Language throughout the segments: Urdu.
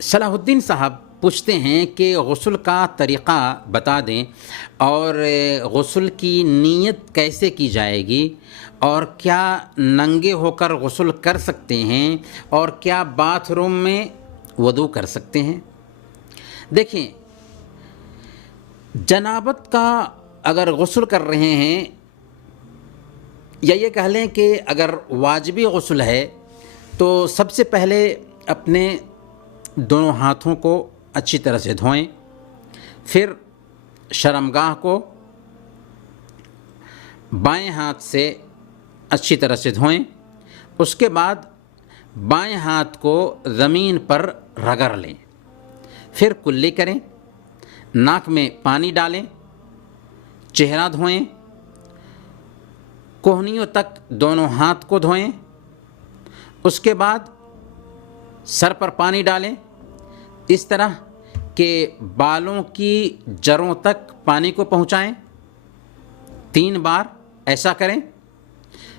صلاح الدین صاحب پوچھتے ہیں کہ غسل کا طریقہ بتا دیں اور غسل کی نیت کیسے کی جائے گی، اور کیا ننگے ہو کر غسل کر سکتے ہیں، اور کیا باتھ روم میں وضو کر سکتے ہیں؟ دیکھیں، جنابت کا اگر غسل کر رہے ہیں، یا یہ کہہ لیں کہ اگر واجبی غسل ہے تو سب سے پہلے اپنے دونوں ہاتھوں کو اچھی طرح سے دھوئیں، پھر شرمگاہ کو بائیں ہاتھ سے اچھی طرح سے دھوئیں، اس کے بعد بائیں ہاتھ کو زمین پر رگڑ لیں، پھر کلی کریں، ناک میں پانی ڈالیں، چہرہ دھوئیں، کوہنیوں تک دونوں ہاتھ کو دھوئیں، اس کے بعد سر پر پانی ڈالیں، اس طرح کہ بالوں کی جڑوں تک پانی کو پہنچائیں، 3 بار ایسا کریں،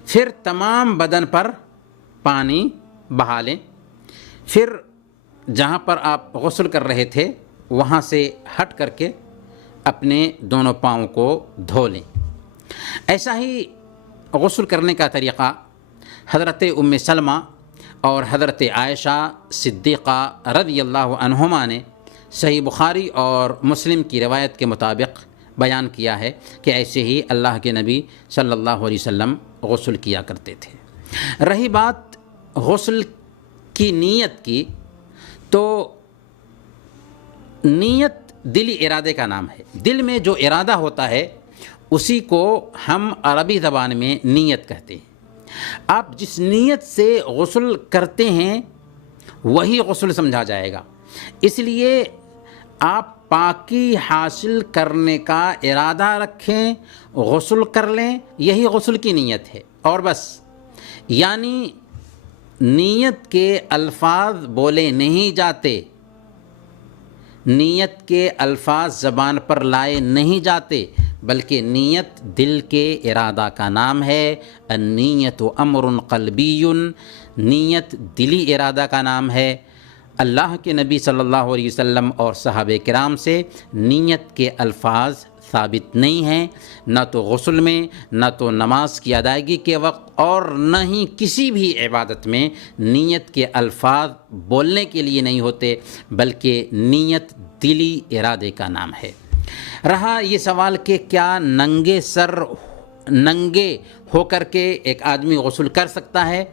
پھر تمام بدن پر پانی بہا لیں، پھر جہاں پر آپ غسل کر رہے تھے وہاں سے ہٹ کر کے اپنے دونوں پاؤں کو دھو لیں۔ ایسا ہی غسل کرنے کا طریقہ حضرت ام سلمہ اور حضرت عائشہ صدیقہ رضی اللہ عنہما نے صحیح بخاری اور مسلم کی روایت کے مطابق بیان کیا ہے کہ ایسے ہی اللہ کے نبی صلی اللہ علیہ وسلم غسل کیا کرتے تھے۔ رہی بات غسل کی نیت کی، تو نیت دلی ارادے کا نام ہے۔ دل میں جو ارادہ ہوتا ہے اسی کو ہم عربی زبان میں نیت کہتے ہیں۔ آپ جس نیت سے غسل کرتے ہیں وہی غسل سمجھا جائے گا، اس لیے آپ پاکی حاصل کرنے کا ارادہ رکھیں، غسل کر لیں، یہی غسل کی نیت ہے اور بس۔ یعنی نیت کے الفاظ بولے نہیں جاتے، نیت کے الفاظ زبان پر لائے نہیں جاتے، بلکہ نیت دل کے ارادہ کا نام ہے۔ النیت امر قلبی، نیت دلی ارادہ کا نام ہے۔ اللہ کے نبی صلی اللہ علیہ وسلم اور صحابہ کرام سے نیت کے الفاظ ثابت نہیں ہیں، نہ تو غسل میں، نہ تو نماز کی ادائیگی کے وقت، اور نہ ہی کسی بھی عبادت میں نیت کے الفاظ بولنے کے لیے نہیں ہوتے، بلکہ نیت دلی ارادے کا نام ہے۔ رہا یہ سوال کہ کیا ننگے ہو کر کے ایک آدمی غسل کر سکتا ہے،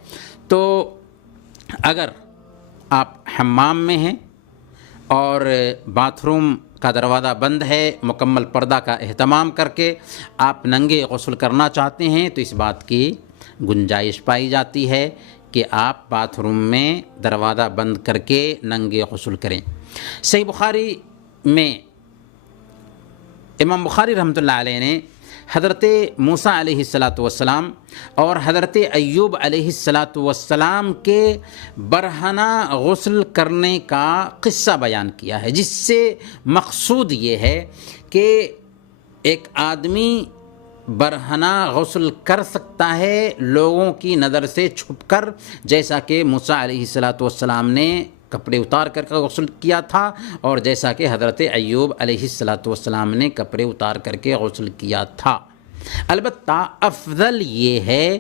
تو اگر آپ حمام میں ہیں اور باتھ روم کا دروازہ بند ہے، مکمل پردہ کا اہتمام کر کے آپ ننگے غسل کرنا چاہتے ہیں، تو اس بات کی گنجائش پائی جاتی ہے کہ آپ باتھ روم میں دروازہ بند کر کے ننگے غسل کریں۔ صحیح بخاری میں امام بخاری رحمۃ اللہ علیہ نے حضرت موسیٰ علیہ السلام اور حضرت ایوب علیہ السلام کے برہنہ غسل کرنے کا قصہ بیان کیا ہے، جس سے مقصود یہ ہے کہ ایک آدمی برہنہ غسل کر سکتا ہے لوگوں کی نظر سے چھپ کر، جیسا کہ موسیٰ علیہ السلام نے کپڑے اتار کر کے غسل کیا تھا، اور جیسا کہ حضرت ایوب علیہ السلام نے کپڑے اتار کر کے غسل کیا تھا۔ البتہ افضل یہ ہے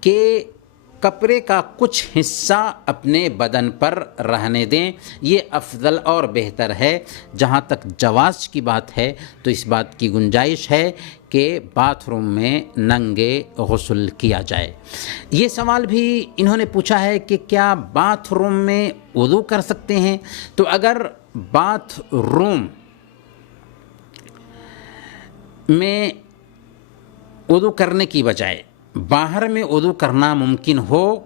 کہ کپڑے کا کچھ حصہ اپنے بدن پر رہنے دیں، یہ افضل اور بہتر ہے۔ جہاں تک جواز کی بات ہے تو اس بات کی گنجائش ہے کہ باتھ روم میں ننگے غسل کیا جائے۔ یہ سوال بھی انہوں نے پوچھا ہے کہ کیا باتھ روم میں وضو کر سکتے ہیں؟ تو اگر باتھ روم میں وضو کرنے کی بجائے باہر میں وضو کرنا ممکن ہو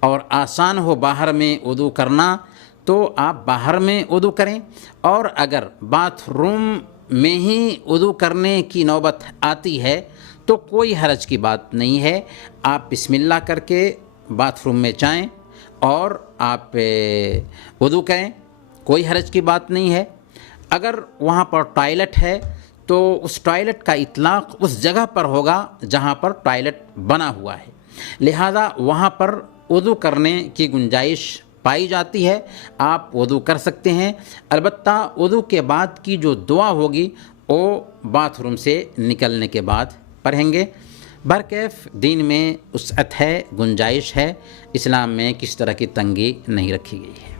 اور آسان ہو باہر میں وضو کرنا، تو آپ باہر میں وضو کریں، اور اگر باتھ روم میں ہی وضو کرنے کی نوبت آتی ہے تو کوئی حرج کی بات نہیں ہے۔ آپ بسم اللہ کر کے باتھ روم میں جائیں اور آپ وضو کریں، کوئی حرج کی بات نہیں ہے۔ اگر وہاں پر ٹوائلٹ ہے تو اس ٹوائلٹ کا اطلاق اس جگہ پر ہوگا جہاں پر ٹوائلٹ بنا ہوا ہے، لہذا وہاں پر وضو کرنے کی گنجائش پائی جاتی ہے آپ وضو کر سکتے ہیں، البتہ وضو کے بعد کی جو دعا ہوگی وہ باتھ روم سے نکلنے کے بعد پڑھیں گے۔ برکیف دین میں وسعت ہے، گنجائش ہے، اسلام میں کس طرح کی تنگی نہیں رکھی گئی ہے۔